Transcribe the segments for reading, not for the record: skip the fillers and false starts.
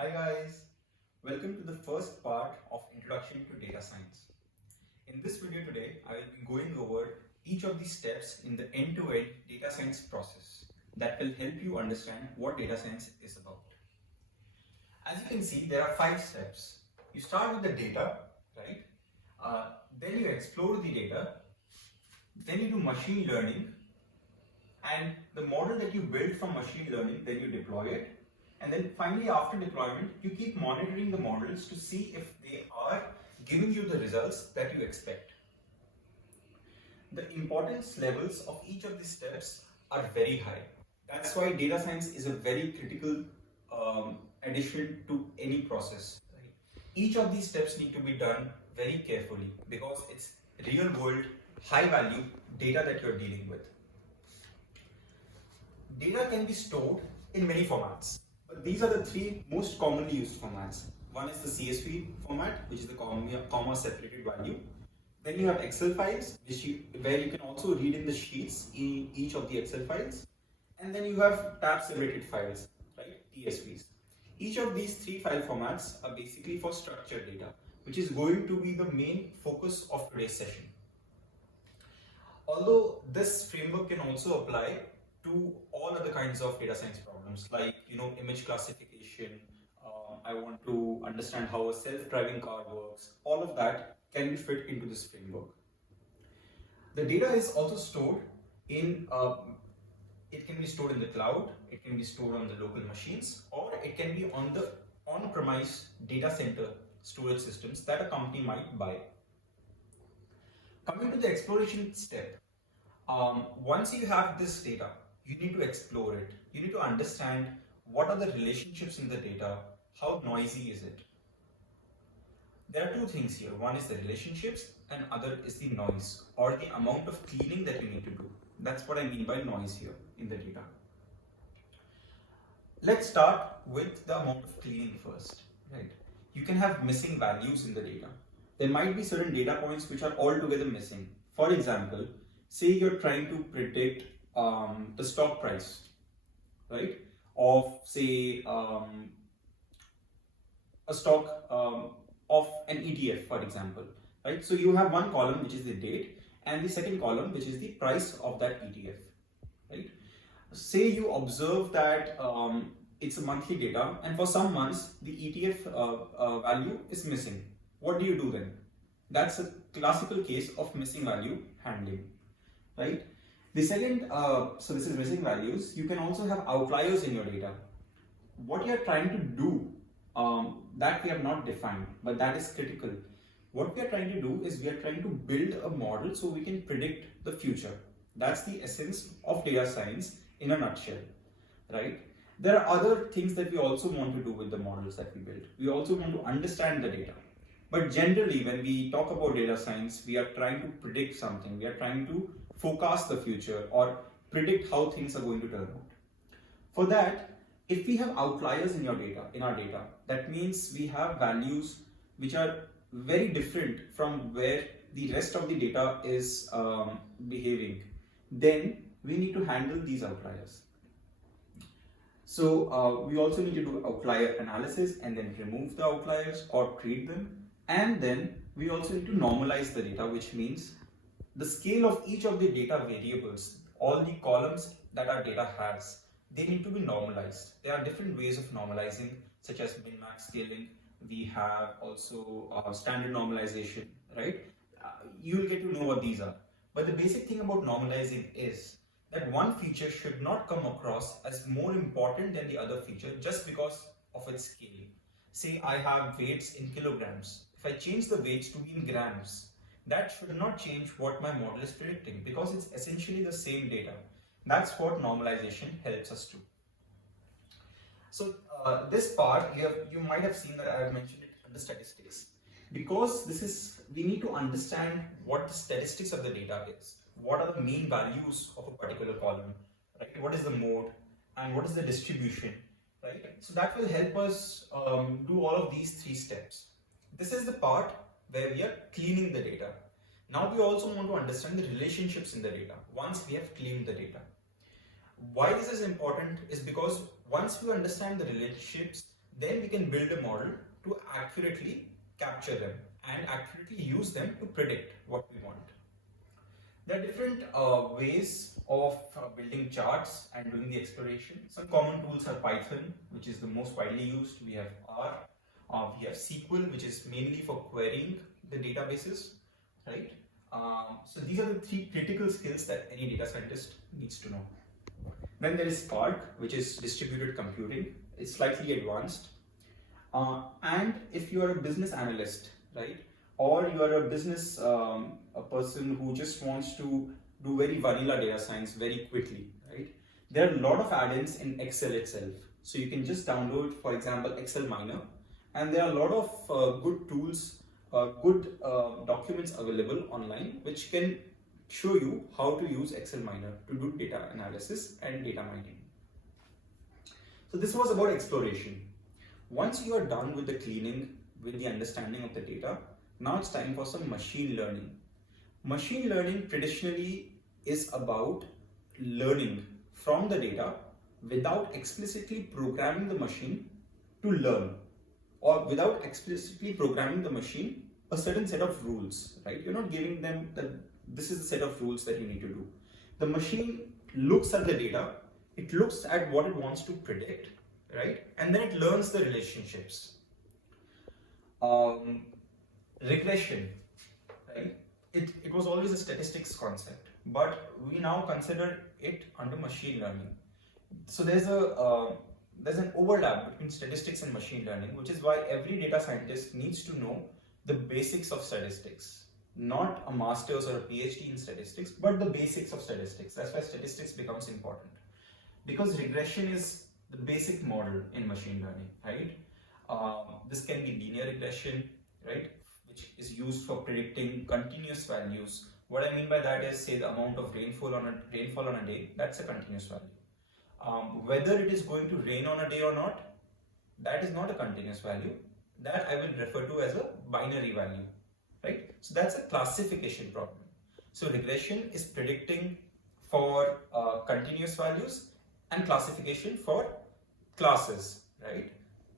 Hi guys, welcome to the first part of Introduction to Data Science. In this video today, I will be going over each of the steps in the end-to-end data science process that will help you understand what data science is about. As you can see, there are 5 steps. You start with the data, right? Then you explore the data, then you do machine learning, and the model that you build from machine learning, then you deploy it. And then finally, after deployment, you keep monitoring the models to see if they are giving you the results that you expect. The importance levels of each of these steps are very high. That's why data science is a very critical addition to any process. Each of these steps need to be done very carefully because it's real world, high value data that you're dealing with. Data can be stored in many formats. But these are the 3 most commonly used formats. One is the CSV format, which is the comma separated value. Then you have Excel files, where you can also read in the sheets in each of the Excel files. And then you have tab separated files, right? TSVs. Each of these 3 file formats are basically for structured data, which is going to be the main focus of today's session. Although this framework can also apply to all other kinds of data science problems like image classification, I want to understand how a self-driving car works, all of that can be fit into this framework. The data is also stored in, it can be stored in the cloud, it can be stored on the local machines, or it can be on the on-premise data center storage systems that a company might buy. Coming to the exploration step, once you have this data, you need to explore it. You need to understand what are the relationships in the data, how noisy is it. There are 2 things here. One is the relationships and other is the noise or the amount of cleaning that you need to do. That's what I mean by noise here in the data. Let's start with the amount of cleaning first, right? You can have missing values in the data. There might be certain data points which are altogether missing. For example, say you're trying to predict the stock price, right, of say a stock of an ETF, for example, right? So you have one column which is the date and the second column which is the price of that ETF, right? Say you observe that it's a monthly data and for some months the ETF value is missing. What do you do then? That's a classical case of missing value handling, right? The second, so this is missing values. You can also have outliers in your data. What you are trying to do, that we have not defined, but that is critical. What we are trying to do is we are trying to build a model so we can predict the future. That's the essence of data science in a nutshell, right? There are other things that we also want to do with the models that we build. We also want to understand the data. But generally, when we talk about data science, we are trying to predict something. We are trying to forecast the future or predict how things are going to turn out. For that, if we have outliers in our data, that means we have values which are very different from where the rest of the data is behaving, then we need to handle these outliers. So we also need to do outlier analysis and then remove the outliers or treat them. And then we also need to normalize the data, which means the scale of each of the data variables, all the columns that our data has, they need to be normalized. There are different ways of normalizing, such as min-max scaling. We have also standard normalization, right? You will get to know what these are. But the basic thing about normalizing is that one feature should not come across as more important than the other feature just because of its scale. Say I have weights in kilograms. If I change the weights to be in grams, that should not change what my model is predicting because it's essentially the same data. That's what normalization helps us do. So this part, you might have seen that I have mentioned it under statistics. Because we need to understand what the statistics of the data is. What are the mean values of a particular column, right? What is the mode and what is the distribution, right? So that will help us do all of these 3 steps. This is the part where we are cleaning the data. Now we also want to understand the relationships in the data once we have cleaned the data. Why this is important is because once we understand the relationships, then we can build a model to accurately capture them and accurately use them to predict what we want. There are different ways of building charts and doing the exploration. Some common tools are Python, which is the most widely used. We have R. We have SQL, which is mainly for querying the databases, right? So these are the three critical skills that any data scientist needs to know. Then there is Spark, which is distributed computing. It's slightly advanced. And if you are a business analyst, right, or you are a business a person who just wants to do very vanilla data science very quickly, right, there are a lot of add-ins in Excel itself. So you can just download, for example, Excel Miner, and there are a lot of good tools, good documents available online which can show you how to use Excel Miner to do data analysis and data mining. So this was about exploration. Once you are done with the cleaning, with the understanding of the data, now it's time for some machine learning. Machine learning traditionally is about learning from the data without explicitly programming the machine to learn, or without explicitly programming the machine a certain set of rules, right? You're not giving them that this is the set of rules that you need to do. The machine looks at the data, it looks at what it wants to predict, right? And then it learns the relationships. Regression, right? It was always a statistics concept, but we now consider it under machine learning. So there's an overlap between statistics and machine learning, which is why every data scientist needs to know the basics of statistics. Not a master's or a PhD in statistics, but the basics of statistics. That's why statistics becomes important. Because regression is the basic model in machine learning, right? This can be linear regression, right? Which is used for predicting continuous values. What I mean by that is, say, the amount of rainfall on a day, that's a continuous value. Whether it is going to rain on a day or not, that is not a continuous value. That I will refer to as a binary value, right? So that's a classification problem. So regression is predicting for continuous values and classification for classes, right?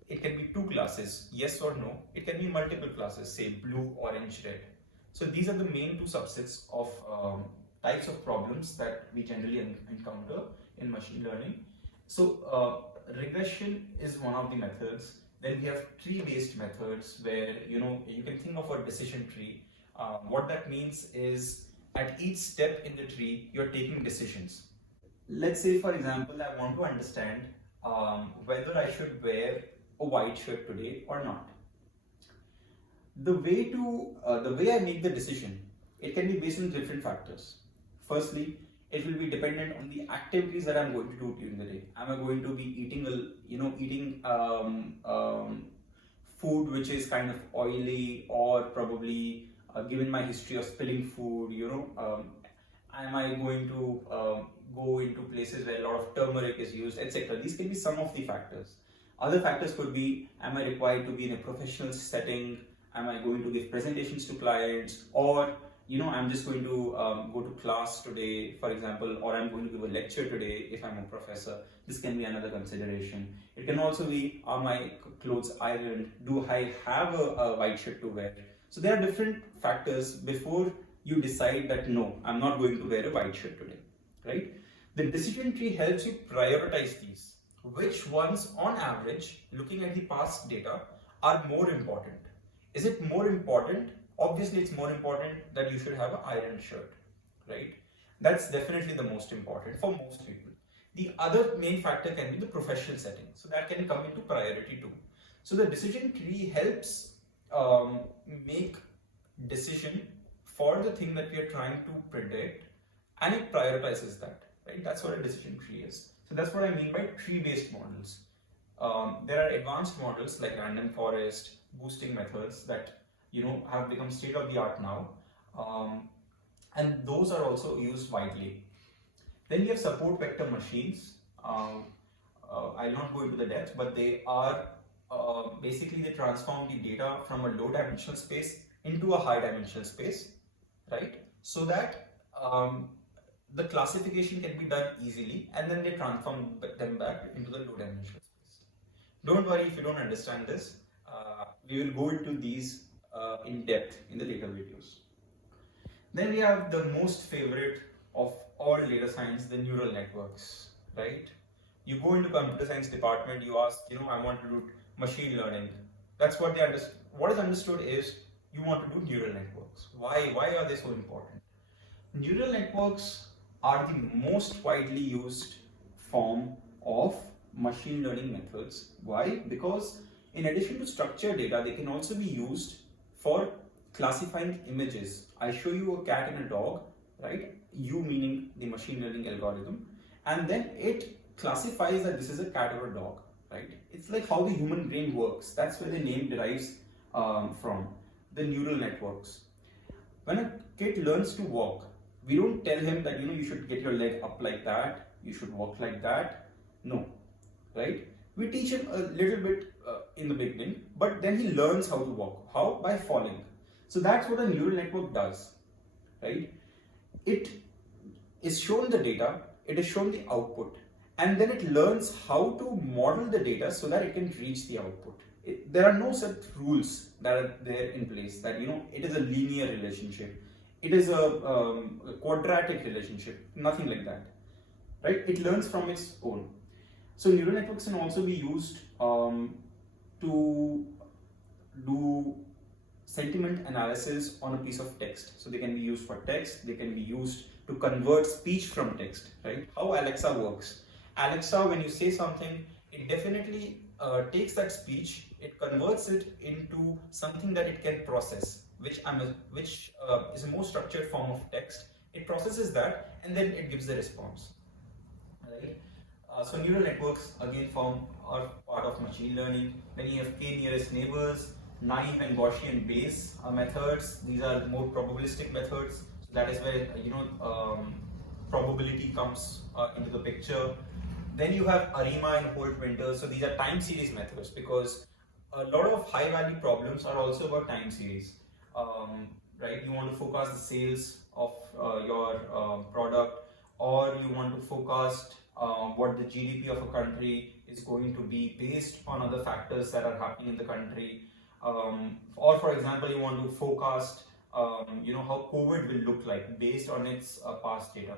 It can be two classes, yes or no. It can be multiple classes, say blue, orange, red. So these are the main two subsets of types of problems that we generally encounter in machine learning. So regression is one of the methods. Then we have tree-based methods where you can think of a decision tree. What that means is at each step in the tree, you're taking decisions. Let's say, for example, I want to understand whether I should wear a white shirt today or not. The way I make the decision, it can be based on different factors. Firstly, it will be dependent on the activities that I'm going to do during the day. Am I going to be eating food which is kind of oily, or probably given my history of spilling food, am I going to go into places where a lot of turmeric is used, etc. These can be some of the factors. Other factors could be, am I required to be in a professional setting? Am I going to give presentations to clients? Or I'm just going to go to class today, for example, or I'm going to give a lecture today if I'm a professor. This can be another consideration. It can also be, are my clothes ironed? Do I have a white shirt to wear? So there are different factors before you decide that no, I'm not going to wear a white shirt today, right? The decision tree helps you prioritize these. Which ones, on average, looking at the past data, are more important? Is it more important? Obviously, it's more important that you should have an ironed shirt, right? That's definitely the most important for most people. The other main factor can be the professional setting. So that can come into priority too. So the decision tree helps make decision for the thing that we are trying to predict, and it prioritizes that, right? That's what a decision tree is. So that's what I mean by tree-based models. There are advanced models like random forest, boosting methods that have become state of the art now, and those are also used widely. Then we have support vector machines. I'll not go into the depth, but they are basically they transform the data from a low dimensional space into a high dimensional space, right? So that the classification can be done easily, and then they transform them back into the low dimensional space. Don't worry if you don't understand this. We will go into these in depth in the later videos. Then we have the most favorite of all data science, the neural networks, right? You go into computer science department, you ask, I want to do machine learning. That's what they understand. What is understood is you want to do neural networks. Why? Why are they so important? Neural networks are the most widely used form of machine learning methods. Why? Because in addition to structured data, they can also be used for classifying images. I show you a cat and a dog, right? You meaning the machine learning algorithm, and then it classifies that this is a cat or a dog, right? It's like how the human brain works. That's where the name derives from, the neural networks. When a kid learns to walk, we don't tell him that you should get your leg up like that, you should walk like that. No, right? We teach him a little bit in the beginning, but then he learns how to walk. How? By falling. So that's what a neural network does, right? It is shown the data, it is shown the output, and then it learns how to model the data so that it can reach the output. There are no such rules that are there in place that it is a linear relationship, it is a quadratic relationship, nothing like that, right? It learns from its own. So neural networks can also be used to do sentiment analysis on a piece of text. So they can be used for text, they can be used to convert speech from text, right? How Alexa works. Alexa, when you say something, it definitely takes that speech, it converts it into something that it can process, which is a more structured form of text. It processes that and then it gives the response, right? So neural networks again are part of machine learning. Then you have k nearest neighbors, naive and Gaussian Bayes methods. These are more probabilistic methods. So that is where probability comes into the picture. Then you have ARIMA and Holt-Winters. So these are time series methods, because a lot of high value problems are also about time series, right? You want to forecast the sales of your product, or you want to forecast what the GDP of a country is going to be based on other factors that are happening in the country. Or for example, you want to forecast how COVID will look like based on its past data.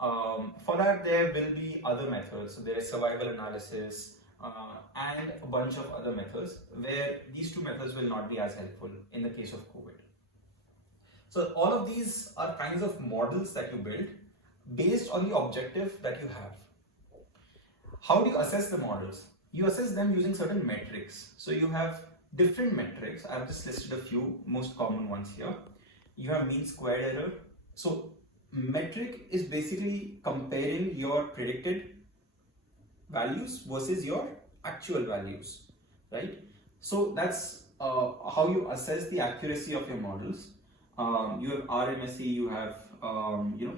For that, there will be other methods. So there is survival analysis and a bunch of other methods, where these two methods will not be as helpful in the case of COVID. So all of these are kinds of models that you build based on the objective that you have. How do you assess the models? You assess them using certain metrics. So you have different metrics. I have just listed a few most common ones here. You have mean squared error. So metric is basically comparing your predicted values versus your actual values, right? So that's how you assess the accuracy of your models. You have RMSE, you have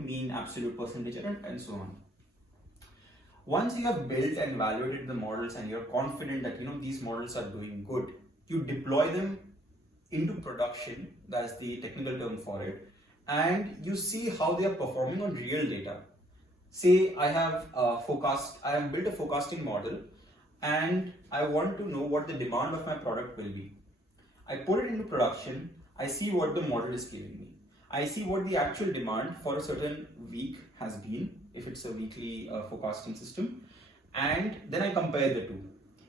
mean, absolute percentage error, and so on. Once you have built and evaluated the models and you're confident that these models are doing good, you deploy them into production. That's the technical term for it, and you see how they are performing on real data. Say I have built a forecasting model, and I want to know what the demand of my product will be. I put it into production. I see what the model is giving me. I see what the actual demand for a certain week has been, if it's a weekly forecasting system, and then I compare the two,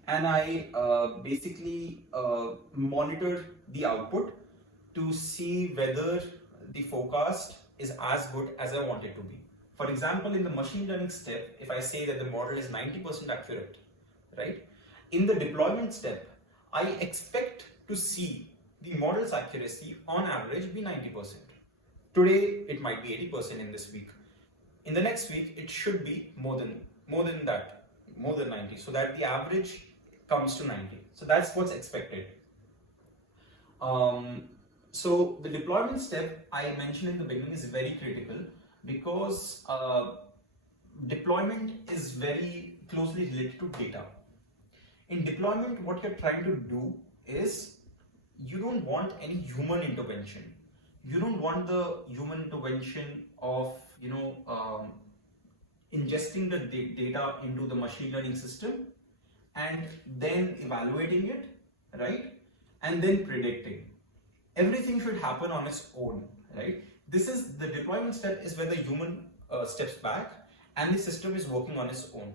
and I basically monitor the output to see whether the forecast is as good as I want it to be. For example, in the machine learning step, if I say that the model is 90% accurate, right? In the deployment step, I expect to see the model's accuracy on average be 90%. Today, it might be 80% in this week. In the next week, it should be more than 90, so that the average comes to 90. So that's what's expected. So the deployment step I mentioned in the beginning is very critical, because deployment is very closely related to data. In deployment, what you're trying to do is, you don't want any human intervention. You don't want the human intervention of ingesting the data into the machine learning system and then evaluating it, right? And then predicting. Everything should happen on its own, right? This is the deployment step is where the human steps back and the system is working on its own.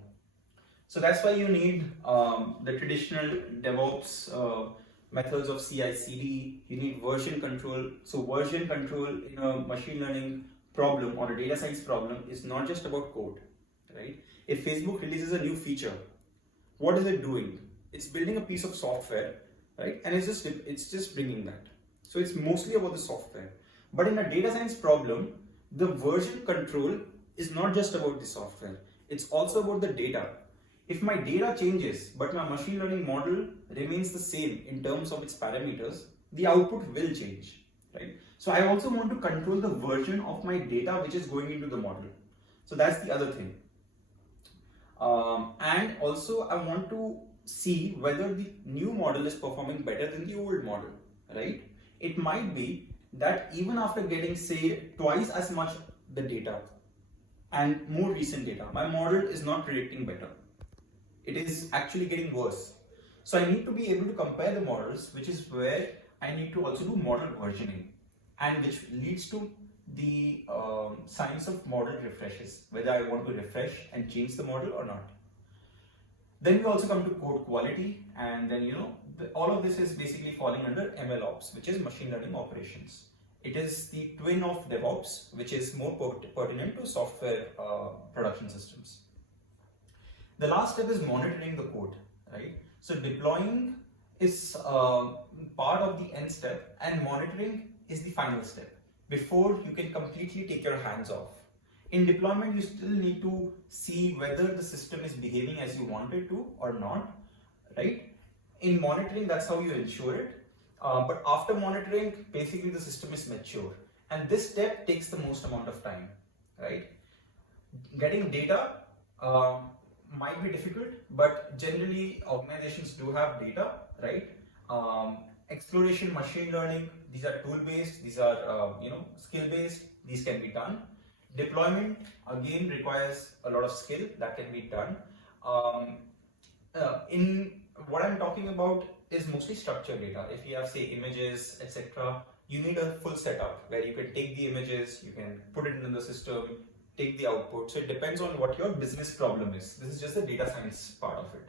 So that's why you need the traditional DevOps methods of CI/CD. You need version control. So version control in a machine learning problem or a data science problem is not just about code, right? If Facebook releases a new feature, what is it doing? It's building a piece of software, right? And it's just bringing that. So it's mostly about the software. But in a data science problem, the version control is not just about the software. It's also about the data. If my data changes, but my machine learning model remains the same in terms of its parameters, the output will change, right? So I also want to control the version of my data which is going into the model. So that's the other thing. And also I want to see whether the new model is performing better than the old model, right? It might be that even after getting, say, twice as much the data and more recent data, my model is not predicting better. It is actually getting worse. So I need to be able to compare the models, which is where I need to also do model versioning, and which leads to the science of model refreshes, whether I want to refresh and change the model or not. Then we also come to code quality, and then all of this is basically falling under MLOps, which is machine learning operations. It is the twin of DevOps, which is more pertinent to software production systems. The last step is monitoring the code, right? So deploying is part of the end step, and monitoring is the final step before you can completely take your hands off. In deployment, you still need to see whether the system is behaving as you want it to or not, right? In monitoring, that's how you ensure it. But after monitoring, basically the system is mature, and this step takes the most amount of time, right? Getting data might be difficult, but generally organizations do have data, right? Exploration, machine learning, these are tool-based, these are skill-based, these can be done. Deployment again requires a lot of skill, that can be done. In what I'm talking about is mostly structured data. If you have, say, images, etc., you need a full setup where you can take the images, you can put it in the system, take the output. So it depends on what your business problem is. This is just the data science part of it.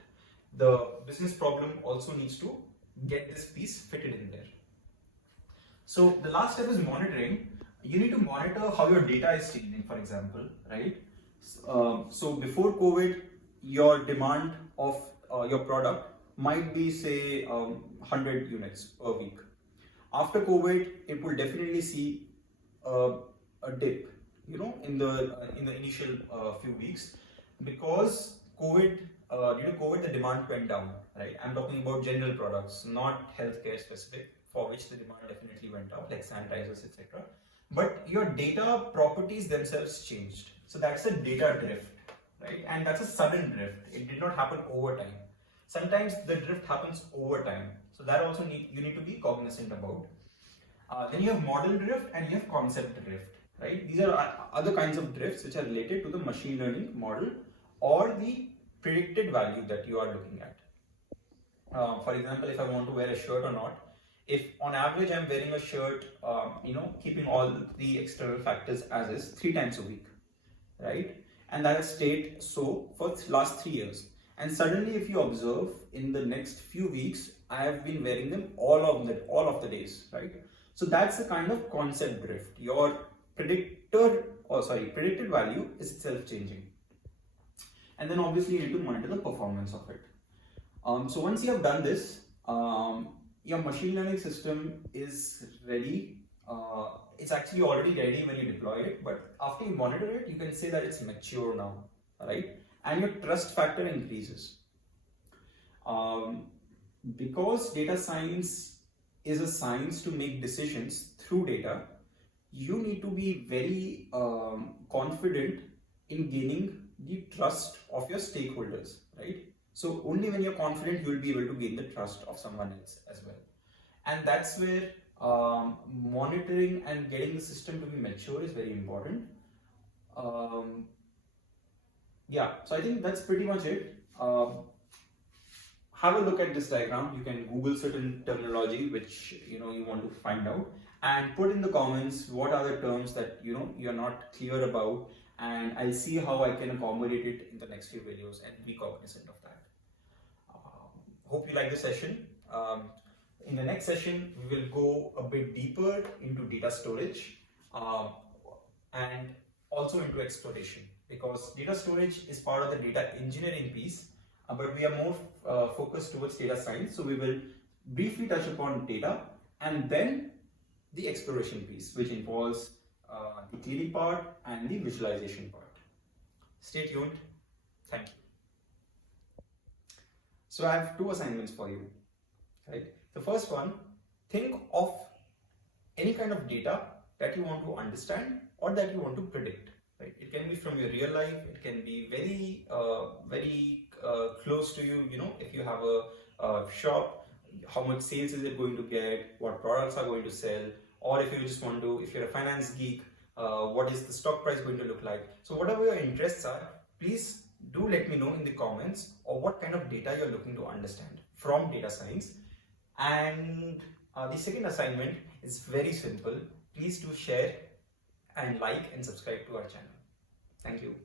The business problem also needs to get this piece fitted in there. So the last step is monitoring. You need to monitor how your data is changing, for example, right? So before COVID, your demand of your product might be, say, 100 units per week. After COVID, it will definitely see a dip, in the initial few weeks, because COVID, due to COVID, the demand went down, right? I'm talking about general products, not healthcare specific, for which the demand definitely went up, like sanitizers, etc. But your data properties themselves changed. So that's a data drift, right? And that's a sudden drift. It did not happen over time. Sometimes the drift happens over time. So that also you need to be cognizant about. Then you have model drift and you have concept drift, right? These are other kinds of drifts which are related to the machine learning model or the predicted value that you are looking at. For example, if I want to wear a shirt or not, if on average I'm wearing a shirt, keeping all the external factors as is 3 times a week, right? And that has stayed so for the last 3 years. And suddenly, if you observe, in the next few weeks, I have been wearing them all of the days, right? So that's the kind of concept drift. Your predicted value is itself changing. And then obviously you need to monitor the performance of it. So once you have done this, your machine learning system is ready. It's actually already ready when you deploy it, but after you monitor it, you can say that it's mature now, right? And your trust factor increases. Because data science is a science to make decisions through data, you need to be very confident in gaining the trust of your stakeholders, right? So only when you're confident, you will be able to gain the trust of someone else as well. And that's where monitoring and getting the system to be mature is very important. Yeah, so I think that's pretty much it. have a look at this diagram. You can Google certain terminology which you want to find out, and put in the comments what are the terms that you're not clear about, and I'll see how I can accommodate it in the next few videos and be cognizant of that. Hope you like the session. In the next session, we will go a bit deeper into data storage and also into exploration, because data storage is part of the data engineering piece, but we are more focused towards data science. So we will briefly touch upon data and then the exploration piece, which involves the cleaning part and the visualization part. Stay tuned. Thank you. So I have two assignments for you. Right? The first one, think of any kind of data that you want to understand or that you want to predict. Right? It can be from your real life. It can be very close to you. If you have a shop, how much sales is it going to get? What products are going to sell? Or if you just want to, if you're a finance geek, what is the stock price going to look like? So whatever your interests are, please do let me know in the comments, or what kind of data you're looking to understand from data science. And the second assignment is very simple. Please do share and like and subscribe to our channel. Thank you.